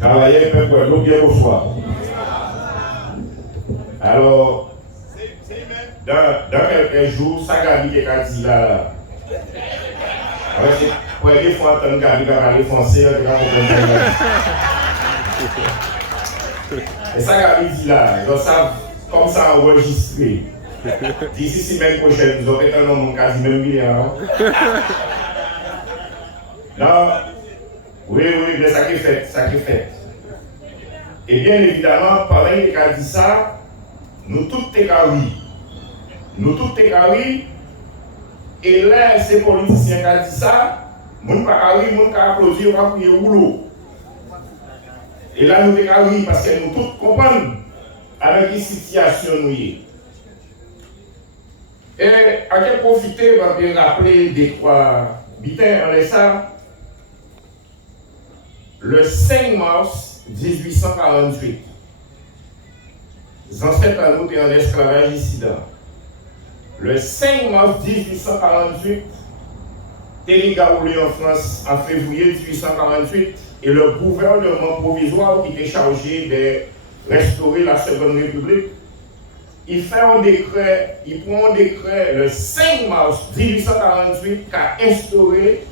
Travailler un peu pour bien bonsoir. Alors, dans quelques jours, ça gagne des candidats. C'est la première fois que Gabi va parler français. Et ça Gabi dit là, donc ça, comme ça enregistré. D'ici semaine prochaine, nous aurons un nom quasi même milliard. Non, oui, mais ça qui est fait, ça qui est fait. Et bien évidemment, pendant qu'il a dit ça, nous tous t'es oui. Nous tous t'es oui. Et là, ces politiciens qui ont dit ça, nous pas oui, nous pas applaudir, on va prier rouleau. Et là, nous t'es oui parce que nous tous comprenons avec une situation nous y. Et à quel profiter, on va bien rappeler des trois bitins en ça. Le 5 mars 1848, les ancêtres à nous étaient en esclavage ici. Le 5 mars 1848, Téléga roulé en France en février 1848 et le gouvernement provisoire qui était chargé de restaurer la Seconde République, il prend un décret le 5 mars 1848 qui a instauré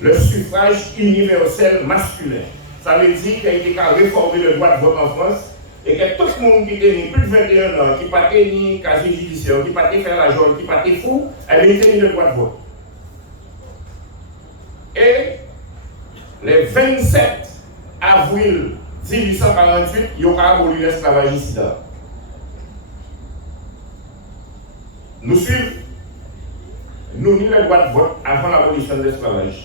le suffrage universel masculin. Ça veut dire qu'il a été réformé le droit de vote en France et que tout le monde qui était plus de 21 ans, qui n'a pas ni casier judiciaire, qui n'a pas fait la jaune, qui n'a pas été fou, avait été le droit de vote. Et le 27 avril 1848, il y a aboli l'esclavage ici. Nous suivons, nous avons le droit de vote avant l'abolition de l'esclavage.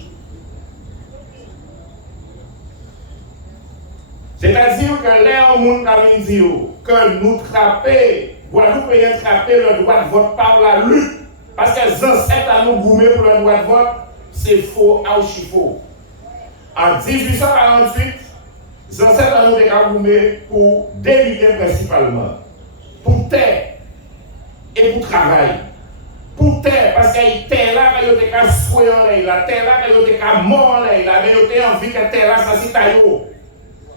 C'est-à-dire que là, on a dit que nous trappons, Guadeloupéens trapper le droit de vote par la lutte. Parce que les ancêtres à nous goumer pour le droit de vote, c'est faux, archi faux. En 1848, les ancêtres à nous ont goumer pour deux idées principalement. Pour terre et pour travail. Pour terre, parce que terre là, il y a des soins, la terre là, il y a des morts, mais il y a envie que terre là, ça c'est taillot.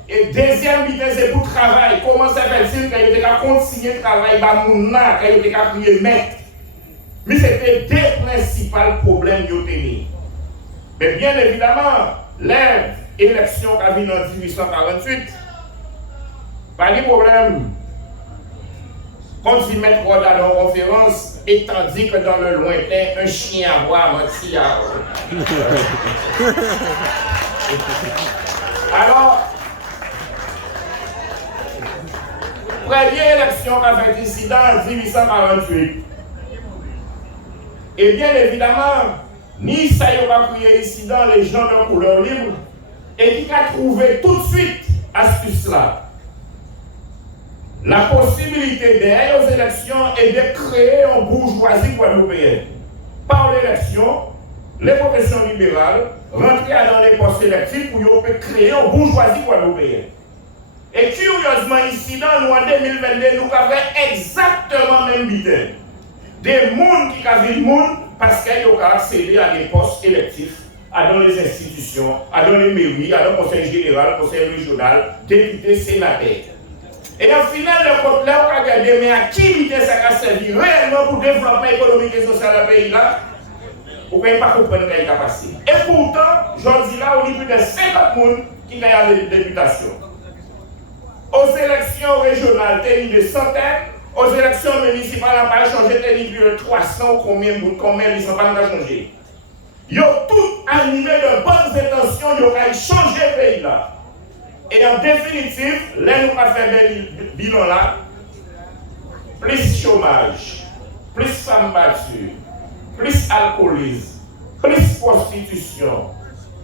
Et deuxième idée, c'est pour travail. Comment s'appelle-t-il quand il y a continué de travailler, quand il y a prié maître. Mais c'était deux principaux problèmes qu'ils ont tenu. Mais bien évidemment, l'élection qui a vu en 1848, pas de problème. Quand il met dans la conférence, et tandis que dans le lointain, un chien à boire, un petit à Alors, première élection qu'a fait ici en 1848. Et bien évidemment, ni ça y aura crié ici dans les gens de couleur libre, et qui a trouvé tout de suite astuce là. La possibilité d'aller aux élections est de créer une bourgeoisie guadeloupéenne. Par l'élection, les professions libérales rentrent dans les postes électifs pour créer une bourgeoisie guadeloupéenne. Et curieusement, ici, dans le mois 2022, nous avons exactement le même idée. Des gens qui ont vu le monde parce qu'ils ont accédé à des postes électifs, dans les institutions, dans les mairies, dans le conseil général, le conseil régional, députés, sénateurs. Et en final, le côté là, on a regardé, mais à qui l'idée ça a servi réellement pour le développement économique et social du pays là? Vous ne pouvez pas comprendre ce qui a passé. Et pourtant, j'en dis là, au niveau de 50 personnes qui gagnent des députations. Aux élections régionales, il y a des centaines. Aux élections municipales, on n'a pas changé, il y a de 300, combien ils ne sont pas changés. Ils ont tout animé de bonnes intentions, ils ont changé le pays là. Et en définitive, là, nous avons fait un bilan là, plus chômage, plus femmes battues, plus alcoolisme, plus prostitution,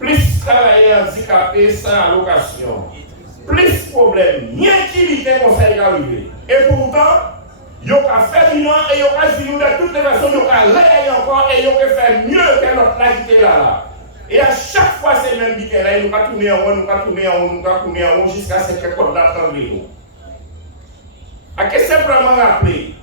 plus travailleurs handicapés sans allocation, plus problèmes, rien qui l'idée conseil arrivé. Et pourtant, ils ont fait bilan et ils ont dit de toutes les façons, ils ont réagi encore et ils ont fait mieux que notre là qui était là. Et à chaque fois, c'est le même bitin là, nous pas tourner en haut, nous pas tourner en haut, nous pas tourner en haut jusqu'à ce que code d'apprendre nous. À que simplement rappeler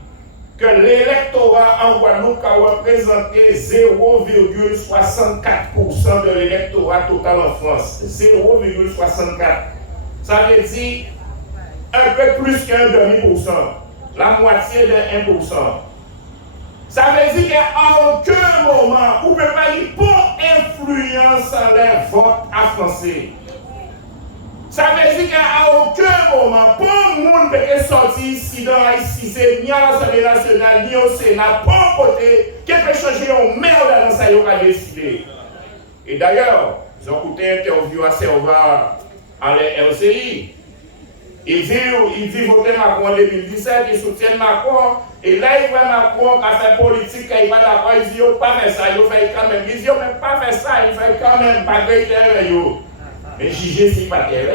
que l'électorat en Guadeloupe a représenté 0,64% de l'électorat total en France. 0,64. Ça veut dire un peu plus qu'un demi-pourcent, la moitié de 1%. Ça veut dire qu'à aucun moment, vous ne pouvez pas dire pour influence sur les votes à Français. Ça veut dire qu'à aucun moment, pour le monde peut sortir ici dans Haïti, c'est ni à l'Assemblée nationale, ni au Sénat, pour côté, quelque chose en merde dans ça, il a décidé. Et d'ailleurs, ils ont écouté une interview à Serva à la RCI. Il dit voter Macron en 2017, il soutient Macron, et là il voit Macron qui a fait politique, il va d'accord, il dit, il ne pas faire ça, il fait quand même. Il dit, il ne peut pas faire ça, il fait quand même, pas de terre. Mais juger si pas terre.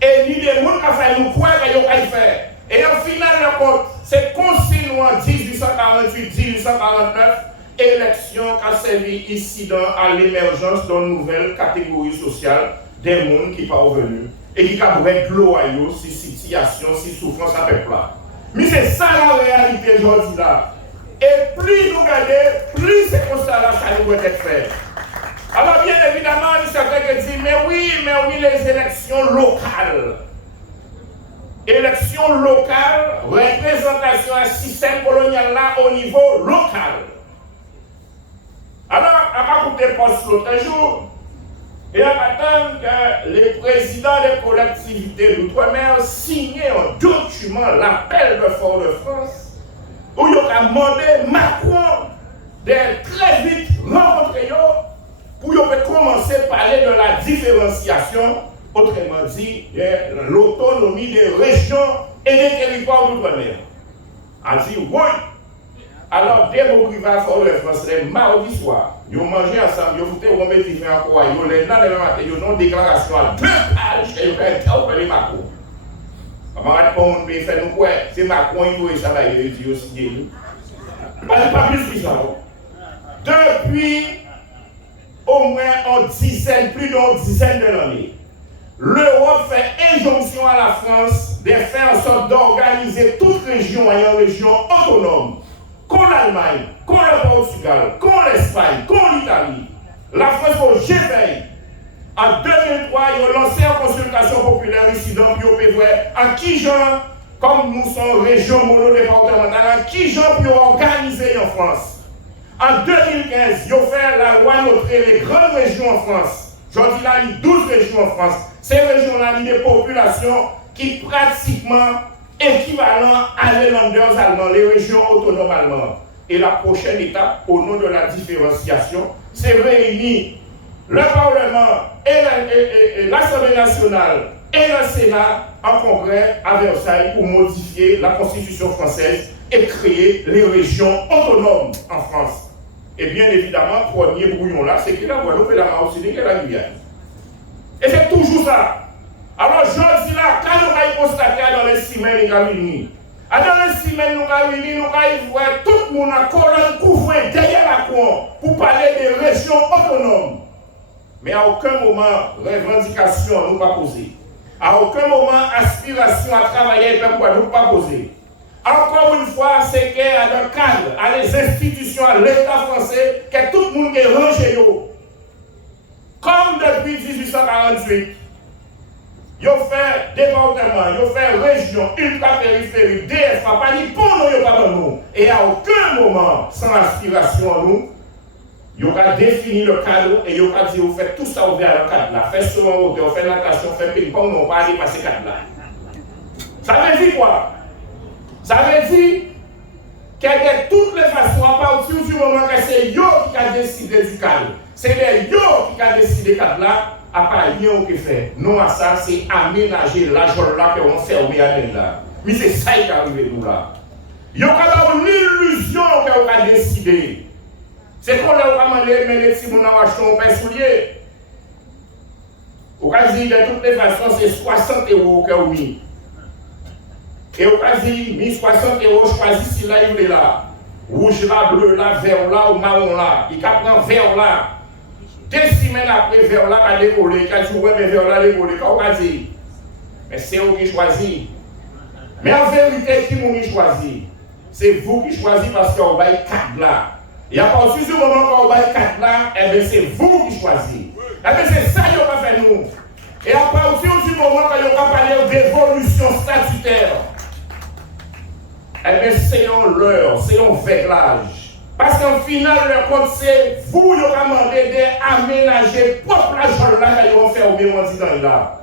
Et il y a des gens qui ont fait nous croire qu'il va faire. Et au final, c'est conseil en 1848-1849, élection qui a servi ici à l'émergence d'une nouvelle catégorie sociale des gens qui ne sont pas venus et qui ont de l'eau à eux, si situation, si souffrance à peuple là. Mais c'est ça la réalité aujourd'hui là. Et plus nous regardons, plus c'est comme ça là ça nous doit être fait. Alors bien évidemment, il y a certains qui disent, mais oui, les élections locales. Élections locales, représentation à système colonial là au niveau local. Alors, à écouter poste l'autre jour, et on attend que les présidents des collectivités d'outre-mer signent un document, l'appel de Fort-de-France, où ils ont demandé Macron de très vite rencontrer pour commencer à parler de la différenciation, autrement dit, de l'autonomie des régions et des territoires d'outre-mer. On dit oui. Alors, dès que vous arrivez à Fort-de-France, le mardi soir, ils ont mangé ensemble, ils ont foutu au même différent quoi, ils ont les noms de matin, ils ont une déclaration à 2 pages et ils ont interpellé Macron. Camarade, pour mon pays, fait nous quoi, c'est Macron, il faut ça, il dit aussi. Pas plus que ça. Depuis au moins plus d'une dizaine d'années, l'Europe fait injonction à la France de faire en sorte d'organiser toute région en région autonome. Comme l'Allemagne, comme le Portugal, comme l'Espagne, comme l'Italie, la France au G20. En 2003, ils ont lancé une consultation populaire ici dans le en qui genre, comme nous sommes région monodépartementale, en qui genre pour organiser en France. En 2015, ils ont fait la loi montrer les grandes régions en France. Je dis là, il y a 12 régions en France. Ces régions-là, il y a des populations qui pratiquement équivalent à les Länders allemands, les régions autonomes allemandes. Et la prochaine étape, au nom de la différenciation, c'est réunir le Parlement et l'Assemblée nationale et le Sénat en congrès à Versailles pour modifier la Constitution française et créer les régions autonomes en France. Et bien évidemment, premier brouillon là, c'est que la Guadeloupe et la Martinique et la Guyane. Et c'est toujours ça. Alors, je dis là, quand nous allons constater dans les semaines, nous allons venir. Dans les semaines, nous allons venir, nous allons voir tout le monde en colonne couvrée derrière la cour pour parler des régions autonomes. Mais à aucun moment, revendication nous pas posée. À aucun moment, aspiration à travailler avec le nous pas posée. Encore une fois, c'est qu'il y a un cadre, à les institutions, à l'État français, que tout le monde est rangé. Comme depuis 1848. Ils ont fait département, ils ont fait région, ultra-périphérique, DFA, pas ni pour nous, ils n'ont pas de nous. Et à aucun moment, sans aspiration à nous, ils ont défini le cadre et ils ont dit, vous faites tout ça ouvert le cadre là. Faites souvent hauteur, faites natation, faites ping-pong, on va aller passer cadre là. Ça veut dire quoi? Ça veut dire que de toutes les façons, à partir du moment que c'est eux qui ont décidé du cadre, c'est les eux qui ont décidé du cadre là, à part rien que fait. Non à ça, c'est aménager la zone là qu'on ferme à là. Mais c'est ça qui est arrivé nous là. Il y a une illusion qu'on a décidé. C'est qu'on a demandé, mais si on a acheté un pain soulier. On a dit de toutes les façons, c'est 60 € qu'on a mis. Et on a dit, 1060 €, choisis si là, il est là. Rouge là, bleu là, vert là, ou marron là. Il prend vert là. 2 semaines après, vers là, va décoller. Quand tu vois, mais vers là, décoller. Quand on va dire, mais c'est vous qui choisissez. Mais en vérité, qui vous choisit? C'est vous qui choisissez parce qu'on va être 4 là. Et à partir du moment où on va être 4 là, eh bien, c'est vous qui choisissez. Eh bien, c'est ça qu'on va faire nous. Et à partir du moment où on va parler d'évolution statutaire, eh bien, c'est un leurre, c'est un véglage. Parce qu'en final, le compte, c'est vous qui avez demandé d'aménager propre l'argent là qu'ils vont faire au même moment là.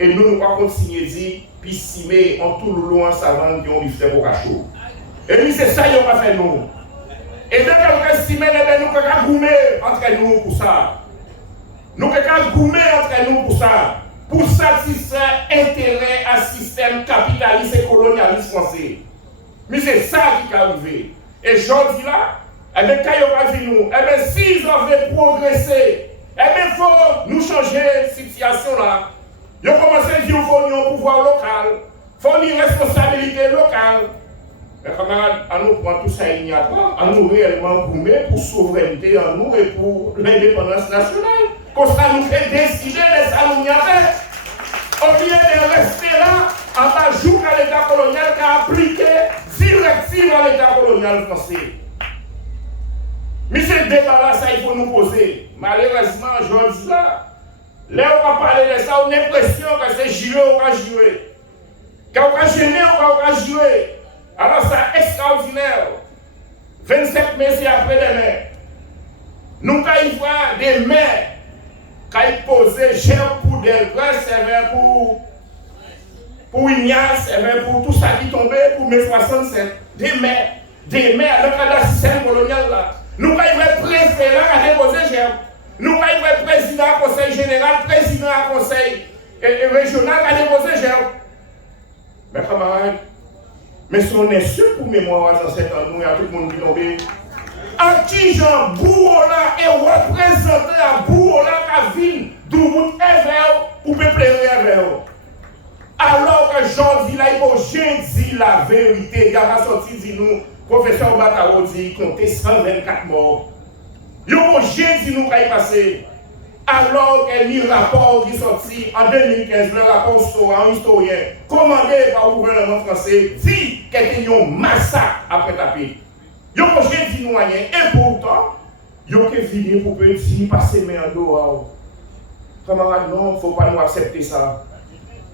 Et nous, nous allons continuer à dire, puis si en tout le long, ça va nous faire pour cachot. Et puis, c'est ça qu'on va faire nous. Et dès qu'on estime, nous pouvons goumer entre nous pour ça. Nous pouvons goumer entre nous pour ça. Pour satisfaire l'intérêt à système capitaliste et colonialiste français. Mais c'est ça qui est arrivé. Et je dis là, eh bien, quand ils ont dit nous, eh bien, s'ils avaient progressé, eh bien, il faut nous changer cette situation-là. Ils ont commencé à dire qu'il faut un pouvoir local, il faut une responsabilité locale. Mais camarades, à nous prendre tout ça, il n'y a pas, à nous réellement goumer pour souveraineté en nous et pour l'indépendance nationale. Comme ça, nous fait décider de ça, nous n'y a pas. Au lieu de rester là, en bas, jour à l'État colonial qui a appliqué directive à l'État colonial français. Mais ce débat-là, ça, il faut nous poser. Malheureusement, je dis là, là, on va parler de ça, on a l'impression que c'est jouer, on va jouer. Quand on va gêner, on va jouer. Alors, c'est extraordinaire. 27 mai, c'est après-demain. Nous, quand il voit des maires, quand ils posaient cher pour des vrais, c'est pour Ignace, c'est pour tout ça qui tombait, pour mai 67. Des maires, dans le cadre du système colonial là. Nous, quand il voit préfet là, à déposer cher. Nous, quand il voit président du conseil général, président du conseil régional, à déposer cher. Mais camarades, mais si on est sûr pour mémoire dans cette année, il y a tout le monde qui tombe. En qui Jean Bouola est représenté à Bouola, à ville, d'où Evel, pour peupler Evel. Alors que Jean dit là, il faut dire la vérité. Il y a sorti, dit nous, professeur Batao dit, compter 124 morts. Il faut dire nous, quand il passé. Alors qu'il y a un rapport qui est sorti en 2015, le rapport un historien commandé par le gouvernement français, dit qu'il y a eu un massacre après taper. Ils ont dit nous rien, et pourtant, ils ont fini pour petit passer mais en dehors. Camarades, non, il ne faut pas nous accepter ça.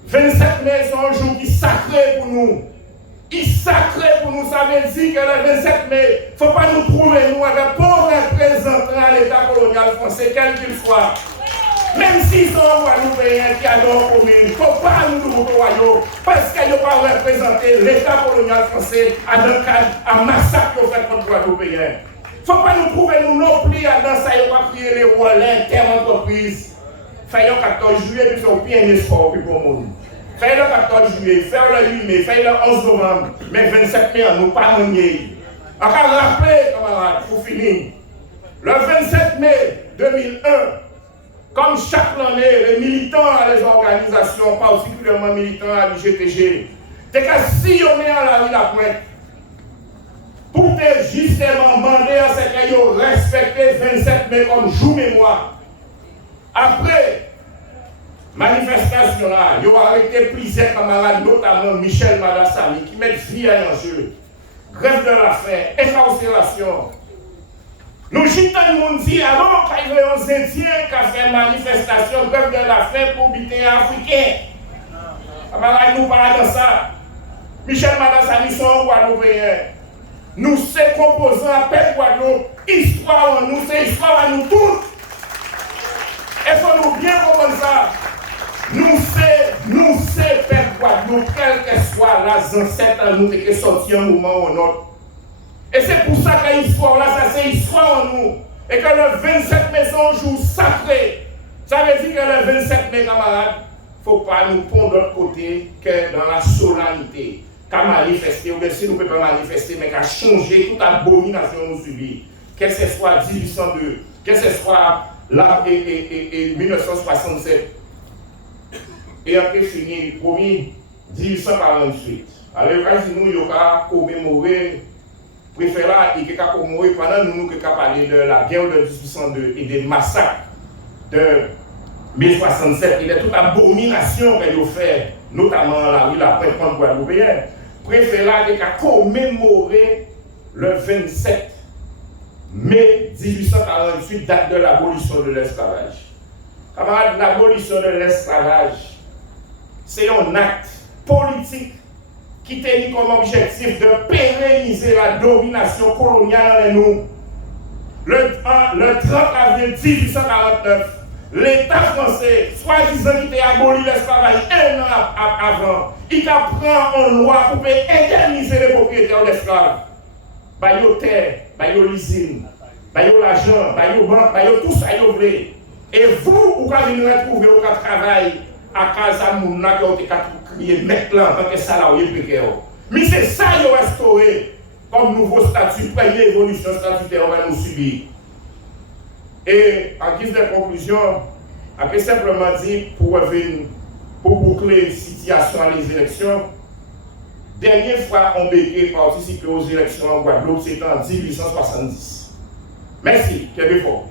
27 mai, c'est un jour qui est sacré pour nous. Il est sacré pour nous, ça veut dire que le 27 mai, il ne faut pas nous trouver, nous, avec pour représentants à l'État colonial français, quel qu'il soit. Même s'ils sont Guadeloupéens qui adorent la commune, il ne faut pas nous trouver royaux, parce qu'ils n'ont pas représenté l'État colonial français à dans le cadre d'un massacre qu'ils ont fait contre les Guadeloupéens. Il ne faut pas nous trouver, nous non plus, dans ça, ils vont crier les relais, terre-entreprise. Faire le 14 juillet, puis c'est au pire un espoir pour le monde. Faire le 14 juillet, faire le 8 mai, faire le 11 novembre, mais 27 mai, nous pas manier. Encore rappeler, camarades, pour finir, le 27 mai 2001, comme chaque année, les militants à les organisations, particulièrement militants à l'IGTG, étaient sillonnés à la rue La Pointe pour justement demander à ce qu'ils respectent 27 mai comme jour mémoire. Après manifestation là, ils ont arrêté plusieurs camarades, notamment Michel Madassani, qui mettent vie en jeu. Grève de la faim, incarcération. Nous gitans nous dit alors qu'il y a un Indien qui a fait manifestation, grève de la faim pour buter un Africain. Camarades, nous parlons de ça. Michel Madassani sont Guadeloupéens. Nous sommes composants à peuple Guadeloupe. Histoire en nous, c'est histoire à nous tous. Il faut nous bien comprendre ça. Nous sommes peuple Guadeloupe, quel que soit les ancêtres nous qui sont sortis un moment ou un autre. Et c'est pour ça que l'histoire là, ça c'est histoire en nous. Et que le 27 mai, c'est un jour sacré. Ça veut dire que le 27 mai, camarades, il ne faut pas nous prendre de l'autre côté que dans la solennité. Qu'à manifester, ou bien si nous ne pouvons pas manifester, mais qu'à changer toute abomination nous subit. Que ce soit 1802, que ce soit là et 1967. Et après fini, promis, 1848. Alors, quand nous, nous avons commémoré, préféré, et qu'on a commémoré pendant nous, qui avons parlé de la guerre de 1802 et des massacres de 1967 et de toute abomination qu'elle a fait, notamment la rue La Pointe contre Guadeloupéens, préféré, et qu'on a commémoré le 27 mai 1848, date de l'abolition de l'esclavage. Camarades, l'abolition de l'esclavage, c'est un acte politique qui tenait comme objectif de pérenniser la domination coloniale en nous. Le 30 avril 1849, l'État français, soi-disant qui a aboli l'esclavage un an avant, il a pris en loi pour indemniser les propriétaires d'esclaves. Bayo terre, bayo l'usine, bayo l'argent, bayo banque, bayo tout ça, yo voulez. Et vous allez venir retrouver au travail à Casa Mouna qui ont crié maintenant en tant que salarié précaire. Mais c'est ça qui est restauré comme nouveau statut, première évolution statutaire qu'on va nous subir. Et en guise de conclusion, après simplement dire pour boucler la situation à les élections, dernière fois on a participé aux élections en Guadeloupe, c'était en 1870. Merci, Kébé Fort.